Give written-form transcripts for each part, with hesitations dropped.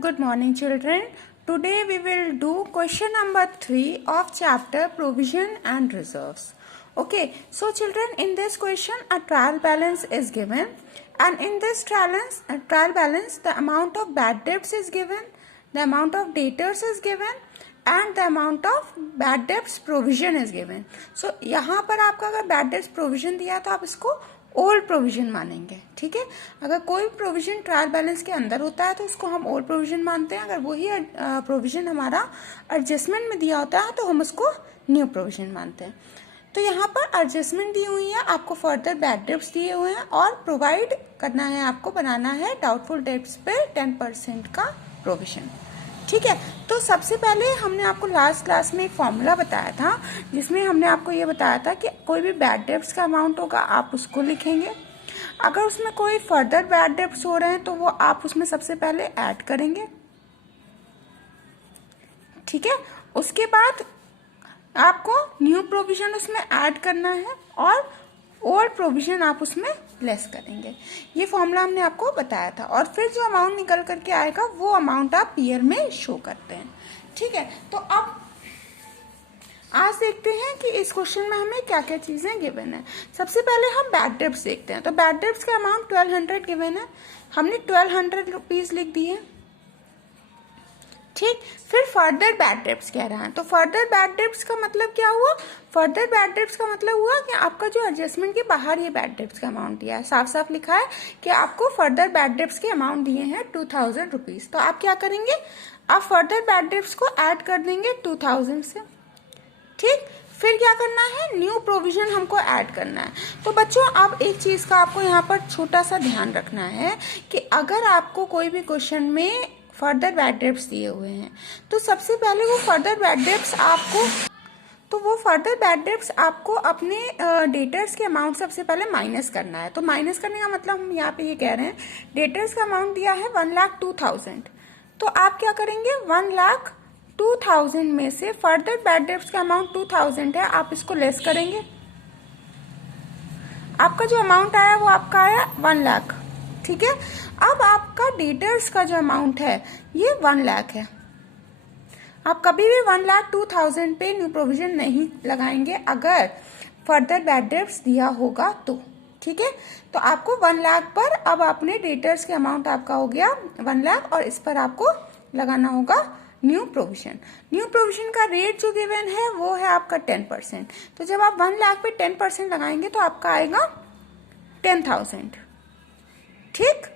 Good morning, children. Today we will do question number 3 of chapter Provision and Reserves. Okay, so children, in this question a trial balance is given, and in this trial balance the amount of bad debts is given, the amount of debtors is given and the amount of bad debts provision is given. So यहाँ पर आपका अगर bad debts provision दिया तो आप इसको old provision मानेंगे. ठीक है, अगर कोई प्रोविजन ट्रायल बैलेंस के अंदर होता है तो उसको हम ओल्ड प्रोविजन मानते हैं. अगर वही प्रोविजन हमारा एडजस्टमेंट में दिया होता है तो हम उसको न्यू प्रोविजन मानते हैं. तो यहाँ पर एडजस्टमेंट दी हुई है, आपको फर्दर बैड डेब्ट्स दिए हुए हैं और प्रोवाइड करना है, आपको बनाना है डाउटफुल डेब्ट्स पे 10% का प्रोविजन. ठीक है, तो सबसे पहले हमने आपको लास्ट क्लास में एक फॉर्मूला बताया था जिसमें हमने आपको ये बताया था कि कोई भी बैड डेब्ट्स का अमाउंट होगा आप उसको लिखेंगे. अगर उसमें कोई फर्दर बैड डेब्ट्स हो रहे हैं तो वो आप उसमें सबसे पहले ऐड करेंगे. ठीक है, उसके बाद आपको न्यू प्रोविजन उसमें ऐड करना है और ओल्ड प्रोविजन आप उसमें लेस करेंगे. ये फॉर्मूला हमने आपको बताया था और फिर जो अमाउंट निकल करके आएगा वो अमाउंट आप पीयर में शो करते हैं. ठीक है, तो अब आज देखते हैं कि इस क्वेश्चन में हमें क्या क्या चीजें गिवन है. सबसे पहले हम बैड डेब्ट्स देखते हैं. तो बैड डेब्ट्स का अमाउंट 1200 गिवन है, हमने 1200 रुपीज लिख दिए. ठीक, फिर फर्दर बैड डेब्ट्स कह रहा है. तो फर्दर बैड डेब्ट्स का मतलब क्या हुआ? फर्दर बैड डेब्ट्स का मतलब हुआ कि आपका जो एडजस्टमेंट के बाहर ये बैड डेब्ट्स का अमाउंट दिया है, साफ साफ लिखा है कि आपको फर्दर बैड डेब्ट्स के अमाउंट दिए हैं 2000 रुपीज. तो आप क्या करेंगे, आप फर्दर बैड डेब्ट्स को ऐड कर देंगे 2000 से. ठीक, फिर क्या करना है, न्यू प्रोविजन हमको ऐड करना है. तो बच्चों अब एक चीज का आपको यहाँ पर छोटा सा ध्यान रखना है कि अगर आपको कोई भी क्वेश्चन में फर्दर बैड डेब्ट्स दिए हुए हैं तो सबसे पहले वो फर्दर बैड डेब्ट्स आपको अपने डेटर्स के अमाउंट सबसे पहले माइनस करना है. तो माइनस करने का मतलब हम यहाँ पे ये कह रहे हैं, डेटर्स का अमाउंट दिया है 1,02,000. तो आप क्या करेंगे, 1,02,000 में से फर्दर बैड डेब्ट्स का अमाउंट 2,000 है, आप इसको लेस करेंगे. आपका जो अमाउंट आया वो आपका आया 1 लाख. ठीक है, अब आपका डेटर्स का जो अमाउंट है ये 1 लाख है. आप कभी भी 1,02,000 पे न्यू प्रोविजन नहीं लगाएंगे अगर फर्दर बैड डेब्ट्स दिया होगा तो. ठीक है, तो आपको 1 लाख पर अब अपने डेटर्स के अमाउंट आपका हो गया 1 लाख और इस पर आपको लगाना होगा न्यू प्रोविजन. न्यू प्रोविजन का रेट जो गिवन है वो है आपका 10%. तो जब आप 1 लाख पे 10% लगाएंगे तो आपका आएगा 10,000. ठीक,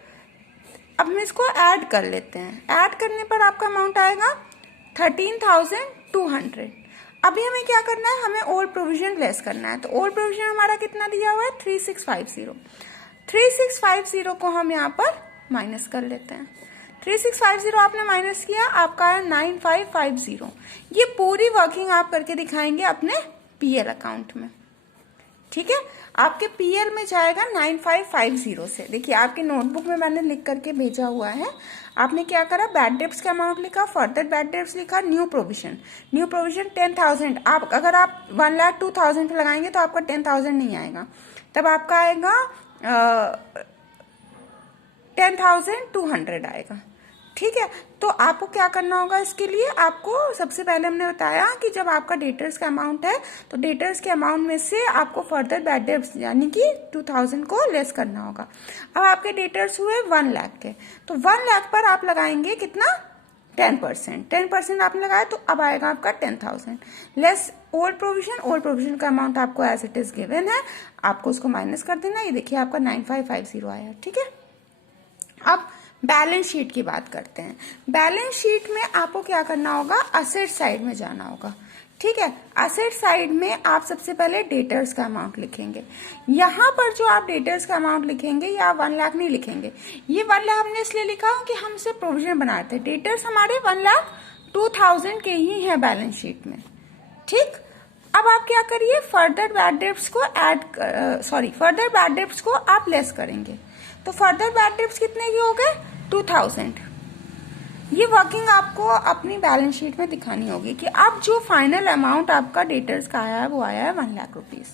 अब हम इसको ऐड कर लेते हैं. ऐड करने पर आपका अमाउंट आएगा 13,200. अभी हमें क्या करना है, हमें ओल्ड प्रोविजन लेस करना है. तो ओल्ड प्रोविजन हमारा कितना दिया हुआ है, 3650. 3650 को हम यहाँ पर माइनस कर लेते हैं. 3650 आपने माइनस किया, आपका है 9550. ये पूरी वर्किंग आप करके दिखाएंगे अपने पीएल अकाउंट में. ठीक है, आपके पीएल में जाएगा 9550 से. देखिए आपके नोटबुक में मैंने लिख करके भेजा हुआ है. आपने क्या करा, बैड डेब्ट्स का अमाउंट लिखा, फर्दर बैड डेब्ट्स लिखा, न्यू प्रोविजन 10,000. आप अगर आप 1,02,000 लगाएंगे तो आपका 10,000 नहीं आएगा, तब आपका आएगा 10,200 आएगा. ठीक है, तो आपको क्या करना होगा, इसके लिए आपको सबसे पहले हमने बताया कि जब आपका डेटर्स का अमाउंट है तो डेटर्स के अमाउंट में से आपको फर्दर बैड डेब्ट्स यानी कि 2,000 को लेस करना होगा. अब आपके डेटर्स हुए 1 लाख के, तो 1 लाख पर आप लगाएंगे कितना, 10%. 10% आपने लगाया तो अब आएगा आपका 10,000 लेस ओल्ड प्रोविजन का अमाउंट आपको एज इट इज गिवन है, आपको उसको माइनस कर देना. ये देखिए आपका 9550 आया. ठीक है, अब बैलेंस शीट की बात करते हैं. बैलेंस शीट में आपको क्या करना होगा, असेट साइड में जाना होगा. ठीक है, असेट साइड में आप सबसे पहले डेटर्स का अमाउंट लिखेंगे. यहाँ पर जो आप डेटर्स का अमाउंट लिखेंगे ये आप 1 लाख नहीं लिखेंगे. ये 1 लाख हमने इसलिए लिखा कि हम इसे प्रोविजन बनाए थे. डेटर्स हमारे 1,02,000 के ही है बैलेंस शीट में. ठीक, अब आप क्या करिए, फर्दर बैड डेब्ट्स को आप लेस करेंगे. तो फर्दर बैड डेब्ट्स कितने की हो गए, 2,000. ये वर्किंग आपको अपनी बैलेंस शीट में दिखानी होगी कि अब जो फाइनल अमाउंट आपका डेटर्स का आया है वो आया है 1 लाख रुपीज.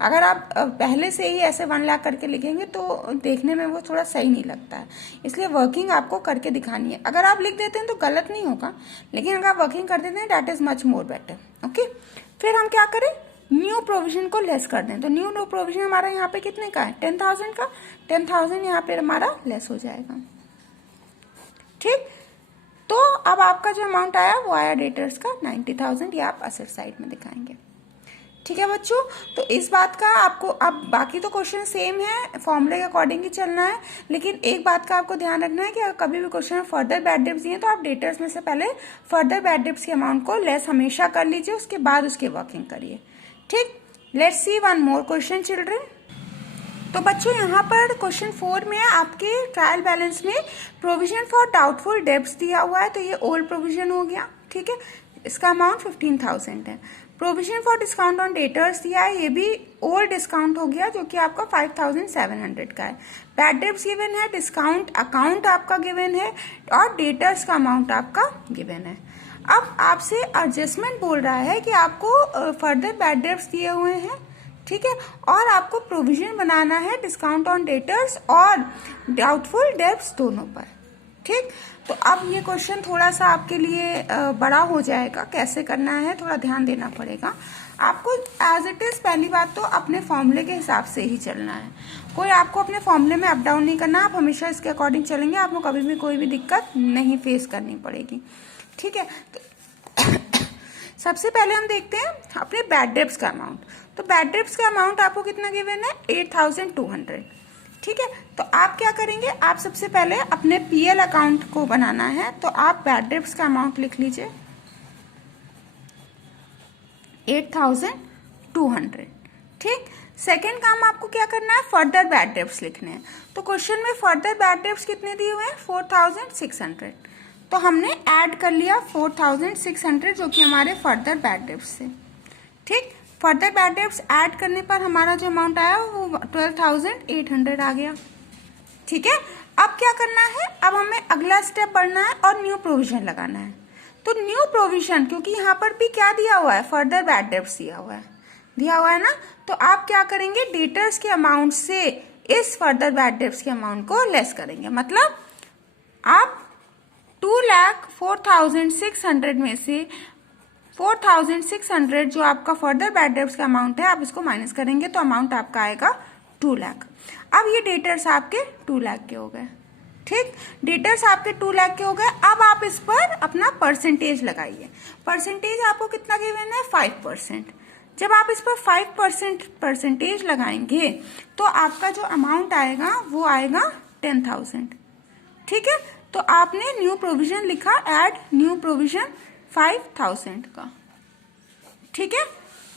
अगर आप पहले से ही ऐसे 1 लाख करके लिखेंगे तो देखने में वो थोड़ा सही नहीं लगता है, इसलिए वर्किंग आपको करके दिखानी है। अगर आप लिख देते हैं तो गलत नहीं होगा, लेकिन अगर आप वर्किंग कर देते हैं that is much more better. Okay, फिर हम क्या करें, न्यू प्रोविजन को लेस कर दें। तो न्यू प्रोविजन हमारा यहाँ पे कितने का है, 10,000 का। 10,000 यहाँ पे हमारा लेस हो जाएगा। ठीक, तो अब आपका जो अमाउंट आया वो आया डेटर्स का 90,000, ये आप असेट साइड में दिखाएंगे। ठीक है बच्चों, तो इस बात का आपको, अब बाकी तो क्वेश्चन सेम है, फॉर्मूले के अकॉर्डिंग ही चलना है, लेकिन एक बात का आपको ध्यान रखना है कि अगर कभी भी क्वेश्चन में फर्दर बैड डेब्ट्स दिए तो आप डेटर्स में से पहले फर्दर बैड डेब्ट्स के अमाउंट को लेस हमेशा कर लीजिए, उसके बाद उसकी वर्किंग करिए। ठीक, let's see one more question children. तो बच्चों यहाँ पर क्वेश्चन 4 में आपके ट्रायल बैलेंस में प्रोविजन फॉर डाउटफुल डेब्ट्स दिया हुआ है, तो ये ओल्ड प्रोविजन हो गया। ठीक है, इसका अमाउंट 15,000 है। Provision for discount on debtors दिया है, ये भी ओल्ड डिस्काउंट हो गया, जो कि आपका 5,700 का है। बैड डेब्ट्स गिवन है, डिस्काउंट अकाउंट आपका गिवन है, और डेटर्स का अमाउंट आपका गिवन है। अब आपसे एडजस्टमेंट बोल रहा है कि आपको फर्दर बैड डेब्ट्स दिए हुए हैं, ठीक है, और आपको प्रोविजन बनाना है डिस्काउंट ऑन डेटर्स और डाउटफुल डेब्ट्स दोनों पर। ठीक, तो अब ये क्वेश्चन थोड़ा सा आपके लिए बड़ा हो जाएगा, कैसे करना है थोड़ा ध्यान देना पड़ेगा आपको। एज इट इज पहली बात तो अपने फॉर्मूले के हिसाब से ही चलना है, कोई आपको अपने फॉर्मूले में अप डाउन नहीं करना, आप हमेशा इसके अकॉर्डिंग चलेंगे, आपको कभी भी कोई भी दिक्कत नहीं फेस करनी पड़ेगी। ठीक है, तो सबसे पहले हम देखते हैं अपने बैड डेब्ट्स का अमाउंट। तो बैड डेब्ट्स का अमाउंट आपको कितना गिवन है, 8,200। ठीक है, तो आप क्या करेंगे, आप सबसे पहले अपने पीएल अकाउंट को बनाना है, तो आप बैड डेब्ट्स का अमाउंट लिख लीजिए 8,200। ठीक, सेकेंड काम आपको क्या करना है, फर्दर बैड डेब्ट्स लिखने हैं। तो क्वेश्चन में फर्दर बैड डेब्ट्स कितने दिए हुए हैं, 4,600। तो हमने ऐड कर लिया 4,600, जो कि हमारे फर्दर बैड डेब्ट्स थे। ठीक, फर्दर बैड डेब्ट्स ऐड करने पर हमारा जो अमाउंट आया वो 12,800 आ गया। ठीक है, अब क्या करना है, अब हमें अगला स्टेप बढ़ना है और न्यू प्रोविजन लगाना है। तो न्यू प्रोविजन, क्योंकि यहाँ पर भी क्या दिया हुआ है, फर्दर बैड डेब्ट्स दिया हुआ है ना, तो आप क्या करेंगे, डेटर्स के अमाउंट से इस फर्दर बैड डेब्ट्स के अमाउंट को लेस करेंगे। मतलब आप 2,04,600 में से 4,600 जो आपका फर्दर बैड डेब्ट्स का अमाउंट है, आप इसको माइनस करेंगे तो अमाउंट आपका आएगा 2 लाख। अब ये डेटर्स आपके 2 लाख के हो गए। ठीक, डेटर्स आपके 2 लाख के हो गए। अब आप इस पर अपना परसेंटेज लगाइए। परसेंटेज आपको कितना गिवन है, 5%। जब आप इस पर 5% परसेंटेज लगाएंगे तो आपका जो अमाउंट आएगा वो आएगा 10,000। ठीक है, तो आपने न्यू प्रोविजन लिखा, ऐड न्यू प्रोविजन 5,000 का। ठीक है,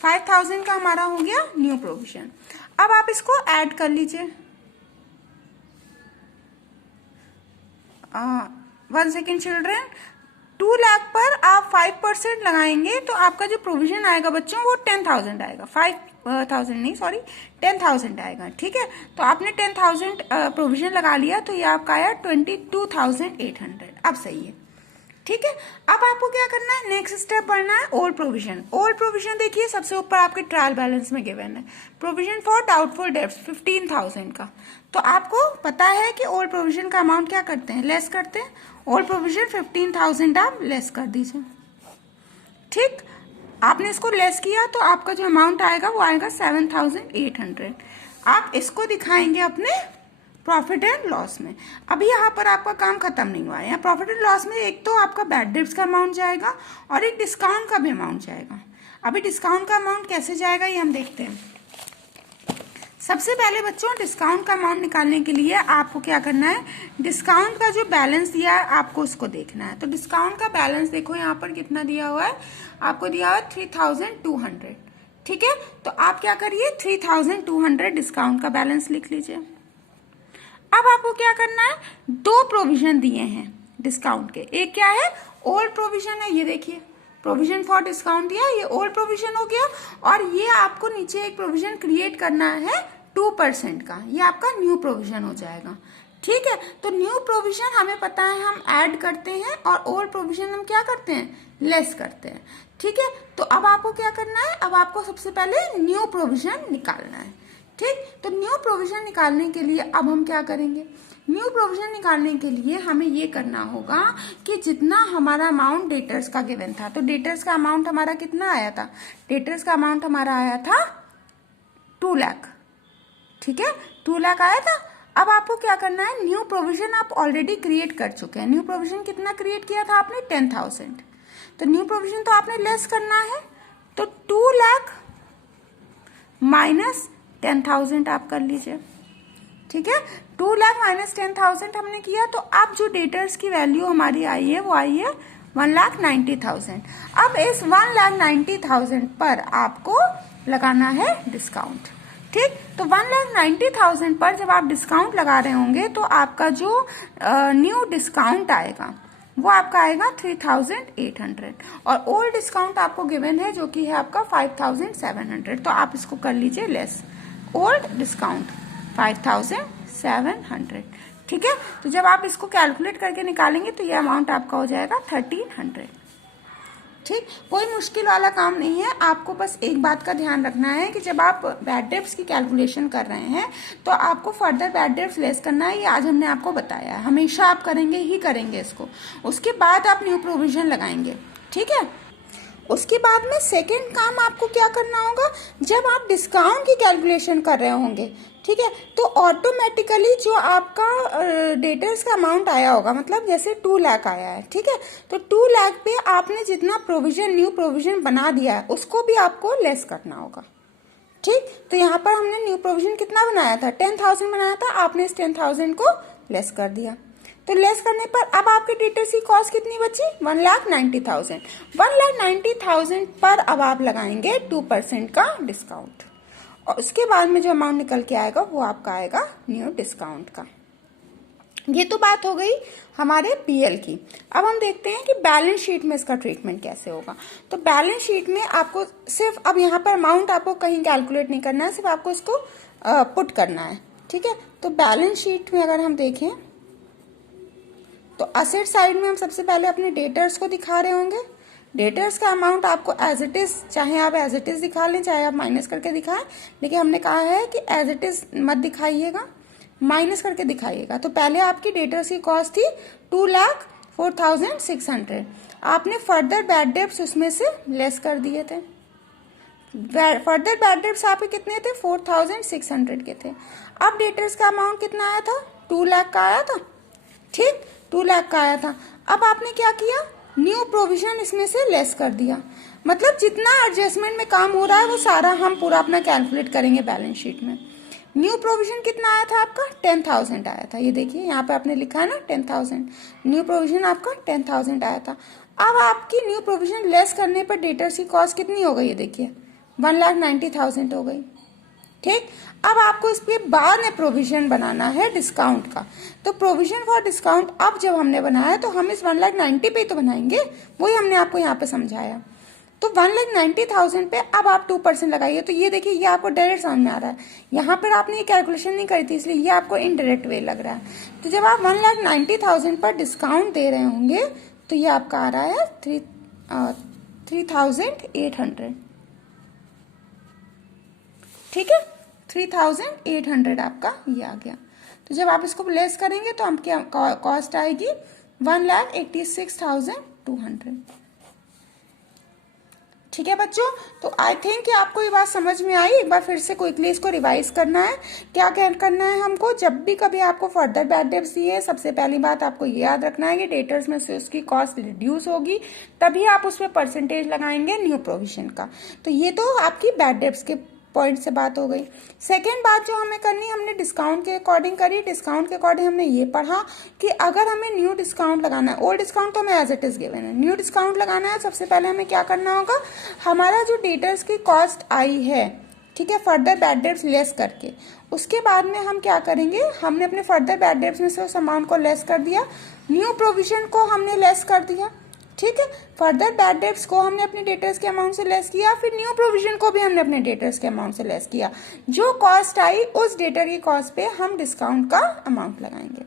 5,000 का हमारा हो गया न्यू प्रोविजन। अब आप इसको ऐड कर लीजिए। 1 सेकेंड चिल्ड्रन, 2 लाख पर आप 5% लगाएंगे तो आपका जो प्रोविजन आएगा बच्चों वो 10,000 आएगा, 5,000 नहीं, सॉरी 10,000 आएगा। ठीक है, तो आपने 10,000 प्रोविजन लगा लिया, तो ये आपका आया 22,800। अब सही है। ठीक है, अब आपको क्या करना है, नेक्स्ट स्टेप बढ़ना है ओल्ड प्रोविजन। ओल्ड प्रोविजन देखिए सबसे ऊपर आपके ट्रायल बैलेंस में गिवन है, प्रोविजन फॉर डाउटफुल डेब्ट्स 15,000 का। तो आपको पता है कि ओल्ड प्रोविजन का अमाउंट क्या करते हैं, लेस करते हैं। ओल्ड प्रोविजन 15,000 आप लेस कर दीजिए। ठीक, आपने इसको लेस किया तो आपका जो अमाउंट आएगा वो आएगा 7,800। आप इसको दिखाएंगे अपने प्रॉफिट एंड लॉस में। अभी यहाँ पर आपका काम खत्म नहीं हुआ है, यहाँ प्रॉफिट एंड लॉस में एक तो आपका बैड डेब्ट्स का अमाउंट जाएगा और एक डिस्काउंट का भी अमाउंट जाएगा। अभी डिस्काउंट का अमाउंट कैसे जाएगा ये हम देखते हैं। सबसे पहले बच्चों डिस्काउंट का अमाउंट निकालने के लिए आपको क्या करना है, डिस्काउंट का जो बैलेंस दिया है आपको उसको देखना है। तो डिस्काउंट का बैलेंस देखो यहाँ पर कितना दिया हुआ है, आपको दिया हुआ है 3,200। ठीक है, तो आप क्या करिए 3,200 डिस्काउंट का बैलेंस लिख लीजिए। अब आपको क्या करना है, 2 प्रोविजन दिए हैं डिस्काउंट के, एक क्या है ओल्ड प्रोविजन है, ये देखिए प्रोविजन फॉर डिस्काउंट दिया, ये ओल्ड प्रोविजन हो गया, और ये आपको नीचे एक प्रोविजन क्रिएट करना है 2% का, ये आपका न्यू प्रोविजन हो जाएगा। ठीक है, तो न्यू प्रोविजन हमें पता है हम ऐड करते हैं और ओल्ड प्रोविजन हम क्या करते हैं, लेस करते हैं। ठीक है, तो अब आपको क्या करना है, अब आपको सबसे पहले न्यू प्रोविजन निकालना है। ठीक, तो न्यू प्रोविजन निकालने के लिए अब हम क्या करेंगे, न्यू प्रोविजन निकालने के लिए हमें ये करना होगा कि जितना हमारा अमाउंट डेटर्स का गिवन था, तो डेटर्स का अमाउंट हमारा कितना आया था, डेटर्स का अमाउंट हमारा आया था 2 लाख। ठीक है, 2 लाख आया था। अब आपको क्या करना है, न्यू प्रोविजन आप ऑलरेडी क्रिएट कर चुके हैं। न्यू प्रोविजन कितना क्रिएट किया था आपने, 10,000। तो न्यू प्रोविजन तो आपने लेस करना है, तो 2 लाख माइनस 10,000 आप कर लीजिए। ठीक है, 2 लाख माइनस 10,000 हमने किया, तो अब जो डेटर्स की वैल्यू हमारी आई है वो आई है 1,90,000। अब इस 1,90,000 पर आपको लगाना है डिस्काउंट। ठीक, तो 1,90,000 पर जब आप डिस्काउंट लगा रहे होंगे तो आपका जो न्यू डिस्काउंट आएगा वो आपका आएगा 3,800 और ओल्ड डिस्काउंट आपको गिवन है जो कि है आपका 5,700। तो आप इसको कर लीजिए लेस, ओल्ड डिस्काउंट 5,700। ठीक है, तो जब आप इसको कैलकुलेट करके निकालेंगे तो ये अमाउंट आपका हो जाएगा 1,300। ठीक, कोई मुश्किल वाला काम नहीं है, आपको बस एक बात का ध्यान रखना है कि जब आप बैड डेब्ट्स की कैलकुलेशन कर रहे हैं तो आपको फर्दर बैड डेब्ट्स लेस करना है। ये आज हमने आपको बताया है, हमेशा आप करेंगे ही करेंगे इसको, उसके बाद आप न्यू प्रोविजन लगाएंगे। ठीक है, उसके बाद में सेकेंड काम आपको क्या करना होगा, जब आप डिस्काउंट की कैलकुलेशन कर रहे होंगे, ठीक है, तो ऑटोमेटिकली जो आपका डेटर्स का अमाउंट आया होगा, मतलब जैसे 2 लाख आया है, ठीक है, तो 2 लाख पे आपने जितना प्रोविजन न्यू प्रोविजन बना दिया है उसको भी आपको लेस करना होगा। ठीक, तो यहाँ पर हमने न्यू प्रोविजन कितना बनाया था, 10,000 बनाया था, आपने इस 10,000 को लेस कर दिया। तो लेस करने पर अब आपके डेटर्स की कॉस्ट कितनी बची, 1,90,000। 1,90,000 पर अब आप लगाएंगे 2% का डिस्काउंट और उसके बाद में जो अमाउंट निकल के आएगा वो आपका आएगा न्यू डिस्काउंट का। ये तो बात हो गई हमारे पीएल की। अब हम देखते हैं कि बैलेंस शीट में इसका ट्रीटमेंट कैसे होगा। तो बैलेंस शीट में आपको सिर्फ अब यहाँ पर अमाउंट आपको कहीं कैलकुलेट नहीं करना है, सिर्फ आपको इसको पुट करना है। ठीक है, तो बैलेंस शीट में अगर हम देखें तो असेट साइड में हम सबसे पहले अपने डेटर्स को दिखा रहे होंगे। डेटर्स का अमाउंट आपको एज इट इज, चाहे आप एज इट इज दिखा लें चाहे आप माइनस करके दिखाएं, लेकिन हमने कहा है कि एज इट इज मत दिखाइएगा, माइनस करके दिखाइएगा। तो पहले आपकी डेटर्स की कॉस्ट थी 2,04,600, आपने फर्दर बैड डेब्ट्स उसमें से लेस कर दिए थे। फर्दर बैड डेब्ट्स आपके कितने थे, 4,600 के थे। अब डेटर्स का अमाउंट कितना आया था, 2 लाख का आया था। ठीक, 2 लाख का आया था। अब आपने क्या किया, न्यू प्रोविजन इसमें से लेस कर दिया, मतलब जितना एडजस्टमेंट में काम हो रहा है वो सारा हम पूरा अपना कैलकुलेट करेंगे बैलेंस शीट में। न्यू प्रोविजन कितना आया था आपका, 10,000 आया था। ये देखिए यहाँ पे आपने लिखा है ना 10,000, न्यू प्रोविजन आपका 10,000 आया था। अब आपकी न्यू प्रोविजन लेस करने पर डेटर्स की कॉस्ट कितनी हो गई, ये देखिए 1,90,000 हो गई। ठीक, अब आपको इसके बाद में प्रोविजन बनाना है डिस्काउंट का। तो प्रोविजन फॉर डिस्काउंट अब जब हमने बनाया तो हम इस 1,90,000 पे तो बनाएंगे, वही हमने आपको यहाँ पे समझाया। तो 1,90,000 पे अब आप 2% लगाइए। तो ये देखिए ये आपको डायरेक्ट समझ में आ रहा है, यहाँ पर आपने ये कैलकुलेशन नहीं करी थी इसलिए ये आपको इनडायरेक्ट वे लग रहा है। तो जब आप 1,90,000 पर डिस्काउंट दे रहे होंगे तो ये आपका आ रहा है 3,800। ठीक है, 3,800 आपका ये आ गया। तो जब आप इसको लेस करेंगे तो आपकी कॉस्ट आएगी 1,86,200। ठीक है बच्चों, तो आई थिंक कि आपको ये बात समझ में आई। एक बार फिर से क्विकली इसको रिवाइज करना है। क्या क्या करना है हमको, जब भी कभी आपको फर्दर बैड डेब्ट्स दिए, सबसे पहली बात आपको ये याद रखना है कि डेटर्स में से उसकी कॉस्ट रिड्यूस होगी, तभी आप उसमें परसेंटेज लगाएंगे न्यू प्रोविजन का। तो ये तो आपकी बैड डेब्ट्स के पॉइंट से बात हो गई। सेकेंड बात जो हमें करनी, हमने डिस्काउंट के अकॉर्डिंग करी। डिस्काउंट के अकॉर्डिंग हमने ये पढ़ा कि अगर हमें न्यू डिस्काउंट लगाना है, ओल्ड डिस्काउंट तो हमें एज इट इज गिवन है, न्यू डिस्काउंट लगाना है, सबसे पहले हमें क्या करना होगा, हमारा जो डेटर्स की कॉस्ट आई है, ठीक है, फर्दर बैड डेब्ट्स लेस करके, उसके बाद में हम क्या करेंगे, हमने अपने फर्दर बैड डेब्ट्स में से उस अमाउंट को लेस कर दिया, न्यू प्रोविजन को हमने लेस कर दिया। ठीक है, फर्दर बैड डेब्ट्स को हमने अपने डेटर्स के अमाउंट से लेस किया, फिर न्यू प्रोविजन को भी हमने अपने डेटर्स के अमाउंट से लेस किया। जो कॉस्ट आई उस डेटर की कॉस्ट पे हम डिस्काउंट का अमाउंट लगाएंगे।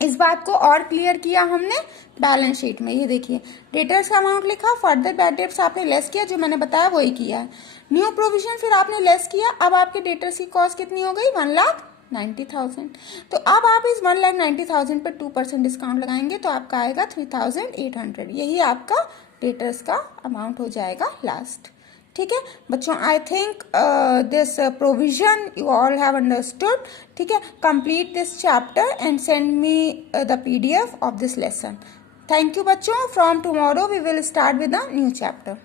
इस बात को और क्लियर किया हमने बैलेंस शीट में। ये देखिए डेटर्स का अमाउंट लिखा, फर्दर बैड डेट्स आपने लेस किया, जो मैंने बताया वही किया है। न्यू प्रोविजन फिर आपने लेस किया, अब आपके डेटर्स की कॉस्ट कितनी हो गई 1,90,000। तो अब आप इस 1,90,000 पर 2% डिस्काउंट लगाएंगे तो आपका आएगा 3,800। यही आपका डेटर्स का अमाउंट हो जाएगा लास्ट। ठीक है बच्चों, I think this provision you all have understood. ठीक है, complete this chapter and send me the PDF of this lesson. Thank you बच्चों। From tomorrow we will start with a new chapter.